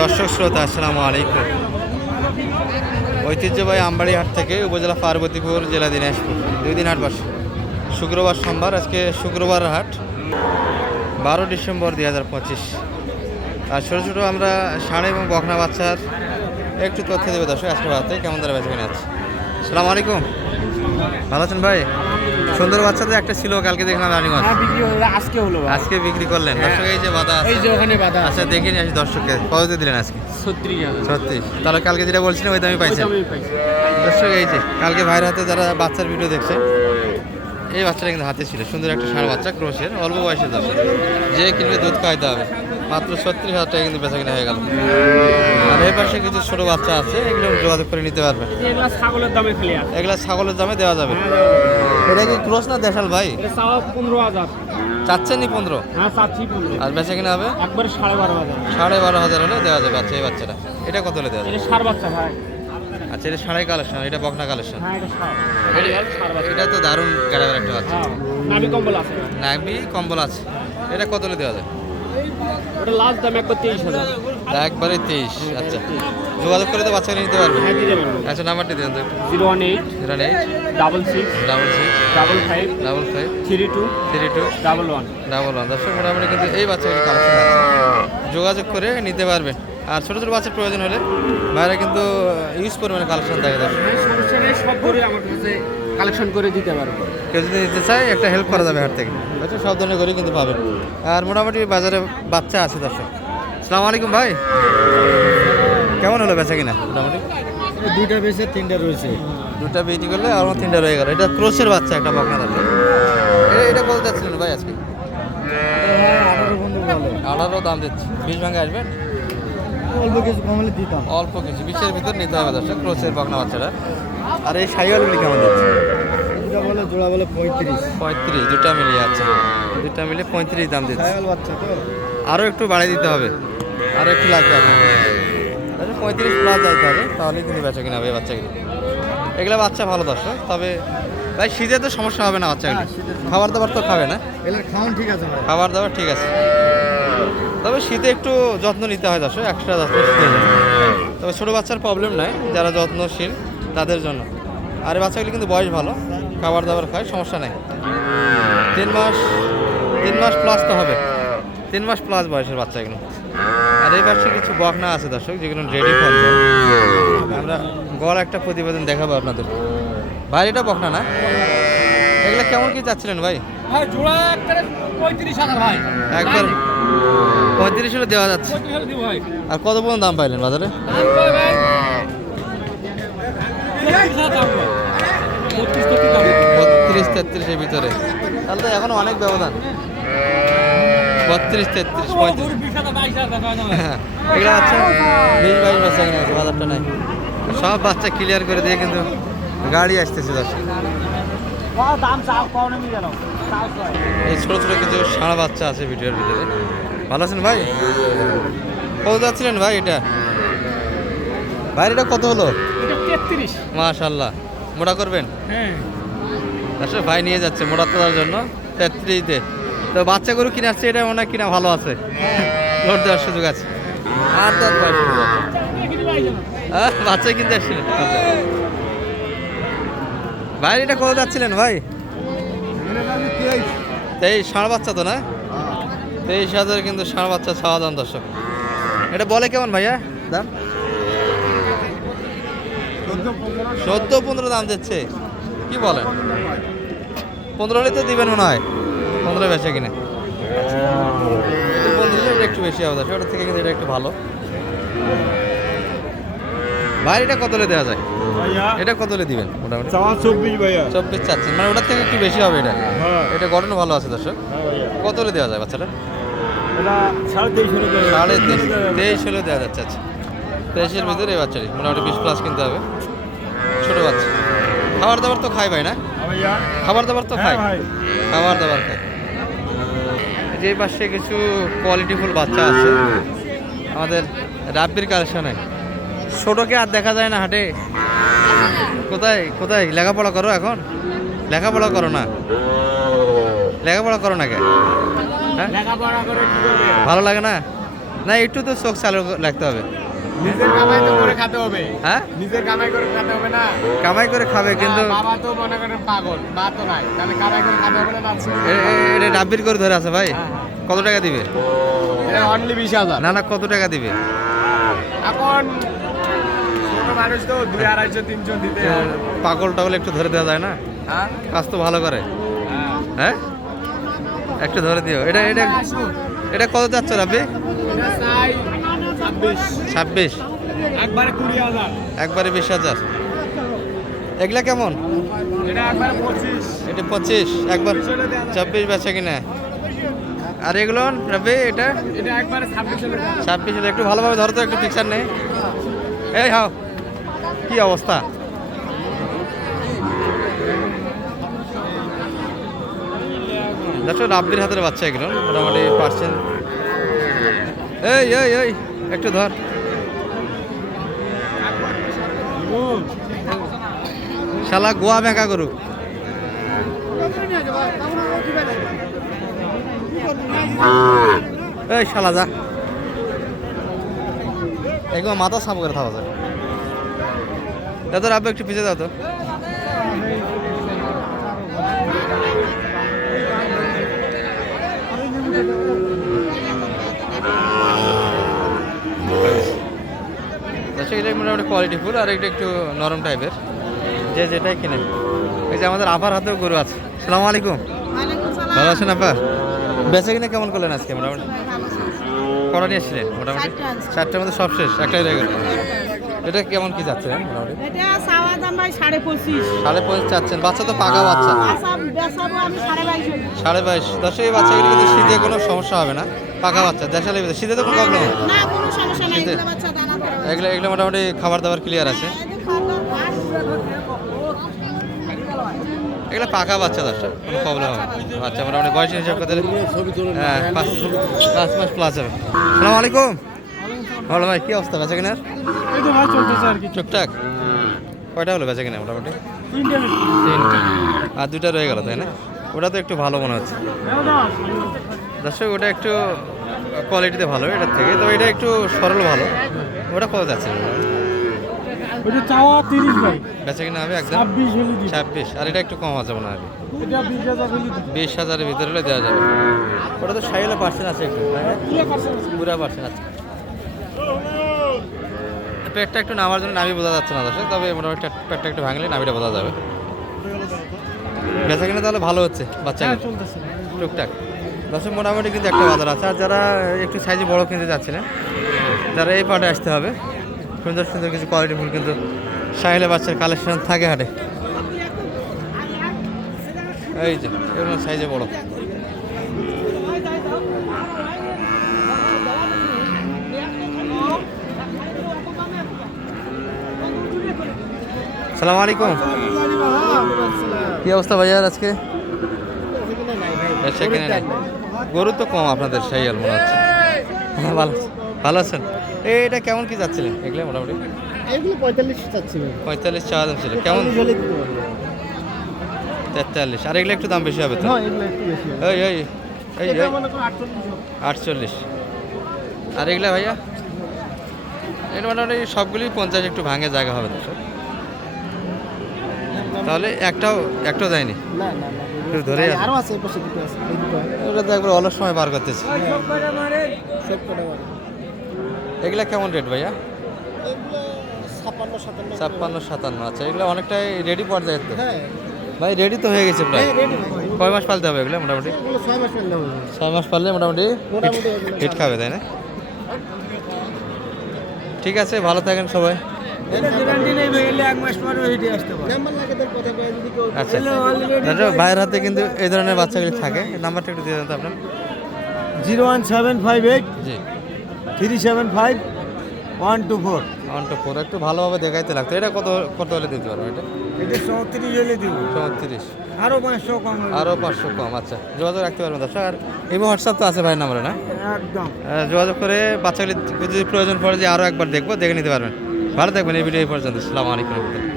দর্শক শ্রোতা, আসসালামু আলাইকুম। ঐতিহ্যবাহী আমবাড়ি হাট থেকে উপজেলা পার্বতীপুর জেলা দিনাজপুর, দুই দিন হাট বসে শুক্রবার সোমবার, আজকে শুক্রবার হাট, বারো ডিসেম্বর দুই হাজার পঁচিশ। আর ছোটো ছোটো আমরা ষাঁড় এবং বখনা বাচ্চার একটু তথ্য দেবে দর্শক আজকে বাড়াতে কেমন তারা বেঁচে আছে। সালাম আলাইকুম। ভালো আছেন ভাই? সুন্দর বাচ্চাদের একটা ছিল কালকে দেখলাম রানিগঞ্জ। হ্যাঁ আজকে হলো। আজকে বিক্রি করলেন। দর্শক এই যে বাধা এই যে ওখানে বাধা আচ্ছা দেখে নিয়ে আসি দর্শককে। কত দিলেন আজকে? ছত্রিশ সত্যি তাহলে কালকে যেটা বলছিলেন ওই দামই পাইছেন। দর্শক এই যে কালকে ভাইয়ের হাতে যারা বাচ্চার ভিডিও দেখছে এই বাচ্চাটা কিন্তু হাতে ছিল সুন্দর একটা ষাঁড় বাচ্চা ক্রোশের অল্প বয়সের দর্শক যে কিনবে দুধ খাইতে হবে। মাত্র ছত্রিশ হাজার টাকা কিন্তু বেচা কিনা হয়ে গেল। আর এই পাশে কিছু ছোট বাচ্চা আছে এগুলো যোগাযোগ করে নিতে পারবে। ছাগলের দামে এগুলা ছাগলের দামে দেওয়া যাবে। এটা কি ক্রোশ না দেশাল ভাই? পনেরো হাজার। চাচ্ছেন নি পনেরো? হ্যাঁ আর বেচা কিনা হবে? একবারে সাড়ে বারো হাজার। সাড়ে বারো হাজার হলে দেওয়া যাবে আচ্ছা এই বাচ্চাটা। এটা কত হলে দেওয়া যাবে? সার বাচ্চা ভাই। আচ্ছা এটা সাড়ে কালেকশন এটা বকনা কালেকশন হ্যাঁ এটা তো দারুণ গ্যারাবের একটা বাচ্চা। হ্যাঁ নাবি কম্বল আছে। নাগবি কম্বল আছে। এটা কত দেওয়া যায়? ওটা লাস্ট দাম একবার তেইশ হাজার। একবারে তেইশ আচ্ছা। যোগাযোগ করে তো বাচ্চাকে নিতে পারবে। হ্যাঁ আচ্ছা নাম্বারটি দেন zero one eight zero eight. Double six double six. Double five double five. Three two three two. Double one. Double one. দর্শক মোটামুটি কিন্তু এই বাচ্চাগুলি কালেকশন আছে। যোগাযোগ করে নিতে পারবেন। আর ছোটো ছোটো বাচ্চার প্রয়োজন হলে বাইরে কিন্তু ইউজ পরিমাণে কালেকশন থাকে হ্যাঁ সমস্যা নেই সব করে আমার কাছে কালেকশন করে দিতে পারব কেউ যদি নিতে চায় একটা হেল্প করা যাবে হাট থেকে। আচ্ছা সব ধরনের গরু কিন্তু পাবেন। আর মোটামুটি বাজারে বাচ্চা আছে দর্শক। সালাম আলাইকুম ভাই। কেমন হলো বেচা কিনা? মোটামুটি? দুইটা বেশি তিনটা রয়েছে। দুটা বিক্রি করলে আর আমার তিনটা রয়ে গেল। এটা ক্রোশের বাচ্চা একটা বকনা দর্শক এটা- এটা বলতে চাচ্ছিলেন ভাই আজকে? আঠারো বন্ধু বলে। দাম দিচ্ছি। বিশ ভাঙে আসবেন অল্প কিছু কমলে দিতাম। অল্প কিছু বিশের ভিতর নিতে হবে দর্শক ক্রোশের বকনা বাচ্চাটা আর এই সাইওয়ালগুলি কেমন দিচ্ছে দুটা বলে জোড়া বলে পঁয়ত্রিশ। পঁয়ত্রিশ দুটা মিলিয়ে আছে। দুটা মিলে পঁয়ত্রিশ দাম দিচ্ছে। বাচ্চা তো। আরও একটু বাড়িয়ে দিতে হবে। আরও একটু লাগবে আপনার পঁয়ত্রিশ প্লাস যাইতে হবে তাহলেই কিন্তু বেচা কিনা হবে বাচ্চাগুলি। এগুলো বাচ্চা ভালো দর্শক তবে ভাই শীতে তো সমস্যা হবে না বাচ্চাগুলি। হ্যাঁ, খাবার দাবার তো খাবে না? এগুলোর খাওয়ান ঠিক আছে খাবার দাবার ঠিক আছে। তবে শীতে একটু যত্ন নিতে হয় দর্শক এক্সট্রা যত্ন শীতের জন্য তবে ছোটো বাচ্চার প্রবলেম নাই যারা যত্নশীল তাদের জন্য। আর এই বাচ্চাগুলি কিন্তু বয়স ভালো খাবার দাবার খায় সমস্যা নেই। তিন মাস তিন মাস প্লাস তো হবে। তিন মাস প্লাস বয়সের বাচ্চাগুলো। আর এই পাশে কিছু বকনা আছে দর্শক যেগুলো রেডি পর্যায়ে আমরা গড় একটা প্রতিবেদন দেখাবো আপনাদের। ভাই এটা বকনা না? এগুলো কেমন কি চাচ্ছিলেন ভাই? ভাই জোড়া একটা পঁয়ত্রিশ হাজার ভাই। একবার পঁয়ত্রিশ হলে দেওয়া যাচ্ছে। আর কত পর্যন্ত দাম পাইলেন বাজারে? বত্রিশ তেত্রিশের ভিতরে। তাহলে তো এখনও অনেক ব্যবধান। বত্রিশ তেত্রিশ পঁয়ত্রিশ। হ্যাঁ এগুলো বাচ্চা বিশ বাইশ বাচ্চা কিনে গেছে বাজারটা নাই। সব বাচ্চা ক্লিয়ার করে দিয়ে কিন্তু গাড়ি আসতেছে দর্শক। দাম চাও কম নেই এই ছোটো ছোটো কিছু সারা বাচ্চা আছে ভিডিওর ভিতরে। ভালো আছেন ভাই? কত যাচ্ছিলেন ভাই এটা? ভাই এটা কত হলো? মাশাল্লাহ মোটা করবেন? হ্যাঁ। আসলে ভাই নিয়ে যাচ্ছে মোটা তোলার জন্য তেত্রিশতে তো বাচ্চা গরু কিনে আসছে এটা মনে হয় কিনা ভালো আছে। লোড দেওয়ার সুযোগ আছে। আর দশ বাচ্চা কিনতে আসছিলেন। ভাই এটা কত যাচ্ছিলেন ভাই? তেইশ ষাঁড় বাচ্চা তো না? তেইশ হাজার কিন্তু ষাঁড় বাচ্চা ছাওয়া দাম, দর্শক। এটা বলে কেমন ভাইয়া? দাম? চোদ্দ, পনেরো দাম দিচ্ছে। কি বলেন? পনেরো হলে তো দিবেন মনে হয়। পনেরো বেচা কিনে। পনেরো একটু বেশি হবে ওটার থেকে কিন্তু এটা একটু ভালো। ভাই এটা কত হলে দেওয়া যায়? এটা কত হলে দিবেন মোটামুটি? চব্বিশ ভাইয়া। চব্বিশ চাচ্ছেন। মানে ওটার থেকে একটু বেশি হবে এটা। হ্যাঁ। এটা গঠন ভালো আছে দর্শক। হ্যাঁ ভাইয়া। কত হলে দেওয়া যায় বাচ্চাটা? সাড়ে তেইশ হলে দেওয়া যাচ্ছে আচ্ছা। তেইশের ভিতরে এই বাচ্চাটি মোটামুটি বিশ প্লাস কিনতে হবে। ছোটো বাচ্চা। খাবার দাবার তো খাই ভাই না? হ্যাঁ খাবার দাবার তো খাই হ্যাঁ খাবার দাবার খাই যে পাশে কিছু কোয়ালিটিফুল বাচ্চা আছে আমাদের রাব্বির কালেকশনে। ছোটোকে আর দেখা যায় না হাটে। কোথায় কোথায়? লেখাপড়া করো এখন? লেখাপড়া করো না? লেখাপড়া করো না কে? হ্যাঁ? ভালো লাগে না? না একটু তো চোখ চালু রাখতে হবে। নিজের কামাই তো করে খেতে হবে। হ্যাঁ? নিজের কামাই করে খেতে হবে না? কামাই করে খাবে কিন্তু বাবা তো মনে করেন পাগল মা তো নাই। তাহলে কামাই করে খেতে হবে না না ছিল এ- এ- এটা ডাব্বির করে ধরে আছে ভাই। হ্যাঁ, কত টাকা দিবে? অনলি বিশ হাজার। না না কত টাকা দিবে? এখন ছোট মানুষ তো দুই আড়াইশো দিতে পাগল টাগল একটু ধরে দেওয়া যায় না? হ্যাঁ? কাজ তো ভালো করে। হ্যাঁ। একটু ধরে দিও। এটা এটা এটা কত এটা চাই ছাব্বিশ। একবারে কুড়ি হাজার। একবারে বিশ হাজার। এগুলা কেমন? এটা একবারে পঁচিশ। একবার ছাব্বিশ। বেচা কিনা। আর এগুলো রাব্বি এটা? এটা একবারে ছাব্বিশ একটু ভালোভাবে ধরো তো একটু পিকচার নেই। এই হাও। কি অবস্থা? দেখো, রাব্বির হাতের বাচ্চা এগুলো, মোটামুটি পার্সেন্ট এই এই এই, একটু ধর। শালা গোয়া বেঁকা করুক এই, শালা যা। একদম মাথা সাফ করে থাকা যায় এত রাব্বে একটু পিছিয়ে দাও তো। আচ্ছা এটা মোটামুটি কোয়ালিটি ফুল আর এটা একটু নরম টাইপের যে যেটাই কিনে। এই যে আমাদের আপার হাতেও গরু আছে। সালাম আলাইকুম। ভালো আছেন আপা? বেচে কিনে কেমন করলেন আজকে মোটামুটি। কটা নিয়ে এসেছিলেন মোটামুটি। চারটার মধ্যে সব শেষ একটাই রয়ে গেল। এটা কেমন কি যাচ্ছে হ্যাঁ, এটা চাওয়া দাম ভাই সাড়ে পঁচিশ। সাড়ে পঁচিশ চাচ্ছেন বাচ্চা তো পাকা বাচ্চা। আচ্ছা সাড়ে বাইশ দশে এই বাচ্চাগুলো কিন্তু শীতে কোনো সমস্যা হবে না। পাকা বাচ্চা দেশালে শীতে তো কোনো প্রবলেম কিন্তু- এগুলো। এগুলো মোটামুটি খাবার দাবার ক্লিয়ার আছে। এই যে খাওয়া দাওয়া ভাত। এগুলো পাকা বাচ্চা দশটা কোনো প্রবলেম হবে না। বাচ্চা মোটামুটি বয়স হিসাব করতে হ্যাঁ পাঁচ পাঁচ মাস প্লাস হবে। সালাম আলাইকুম। ভালো ভাই কী অবস্থা? বেচা কেনার? এই তো ভাই চলতেছে আর কি। টুকটাক? কয়টা হলো বেচা কেনা মোটামুটি? তিনটে আর দুটা রয়ে গেল তাই না? ওটা তো একটু ভালো মনে হচ্ছে। দর্শক ওটা একটু কোয়ালিটিতে ভালো এটার থেকে। তো এটা একটু সরল ভালো। ওটা কত যাচ্ছে? ওইটা চাওয়া তিরিশ ভাই। বেচা কিনা হবে একদম? ছাব্বিশ আর এটা একটু কম আছে মনে হয়। বিশ হাজারের ভিতরে হলে দেওয়া যাবে। ওটা তো সাইলে পার্সেন্ট আছে একটু পুরা পার্সেন্ট আছে। পেটটা একটু নামার জন্য নামি বোঝা যাচ্ছে না দর্শক তবে মোটামুটি পেটটা একটু ভাঙলে নামিটা বোঝা যাবে। বেচা কিনা তাহলে ভালো হচ্ছে বাচ্চা চলতেছে। টুকটাক। দর্শক মোটামুটি কিন্তু একটা বাজার আছে। আর যারা একটু সাইজে বড় কিনতে যাচ্ছিলেন যারা এই পাটে আসতে হবে সুন্দর সুন্দর কিছু কোয়ালিটি ফুল কিন্তু সাহেলে বাচ্চার কালেকশন থাকে হাটে। এই যে এগুলো সাইজে বড়। সালাম আলাইকুম। কি অবস্থা ভাইয়ার আজকে? কিনে গরু তো কম আপনাদের সাইয়াল মনে হচ্ছে। হ্যাঁ ভালো ভালো আছেন? এই এটা কেমন কি যাচ্ছিলেন? এগুলো মোটামুটি? এগুলো পঁয়তাল্লিশ চাওয়া দাম ছিল। কেমন? তেতাল্লিশ। আর এগুলো একটু দাম বেশি হবে তো? হ্যাঁ এই এই মনে করো আটচল্লিশ আর এগুলা ভাইয়া? এটা মোটামুটি সবগুলি পঞ্চাশ একটু ভাঙে জায়গা হবে তো। তাহলে একটাও একটাও দেয়নি ধরে আরও আছে পাশে দুটো আছে এই দুটো। আছে। ওটা তো একবার অলস সময় বার করতেছে। মারে এগুলা কেমন রেট ভাইয়া? ছাপ্পান্ন সাতান্ন। আচ্ছা এগুলো অনেকটাই রেডি পর্যায়ের তো? হ্যাঁ। ভাই রেডি তো হয়ে গেছে প্রায়। হ্যাঁ কয় মাস পালতে হবে এগুলো মোটামুটি? ছয় মাস পেলে হবে। ছয় মাস পারলে মোটামুটি মোটামুটি হিট খাবে তাই না? ঠিক আছে ভালো থাকেন সবাই। ভাই কেউ আচ্ছা ভাইয়ের হাতে কিন্তু এই ধরনের বাচ্চাগুলি থাকে। নাম্বারটা একটু দিয়ে দেন তো আপনার। Zero one seven five eight জি। Three seven five one two four. One two four একটু ভালোভাবে দেখাইতে লাগতো। এটা কত কত হলে দিতে পারব এটা? এটা চৌত্রিশ হলে দিব। চৌত্রিশ। আরও পাঁচশো কম আরও পাঁচশো কম আচ্ছা। যোগাযোগ রাখতে পারবেন দর্শক। আর এই হোয়াটসঅ্যাপ তো আছে ভাইয়ের নাম্বারে না? একদম। যোগাযোগ করে বাচ্চাগুলি যদি প্রয়োজন পড়ে যে আরও একবার দেখব দেখে নিতে পারবেন। ভালো থাকবেন এই ভিডিও এই পর্যন্ত সালাম আলাইকুম রহমতুল্লাহ।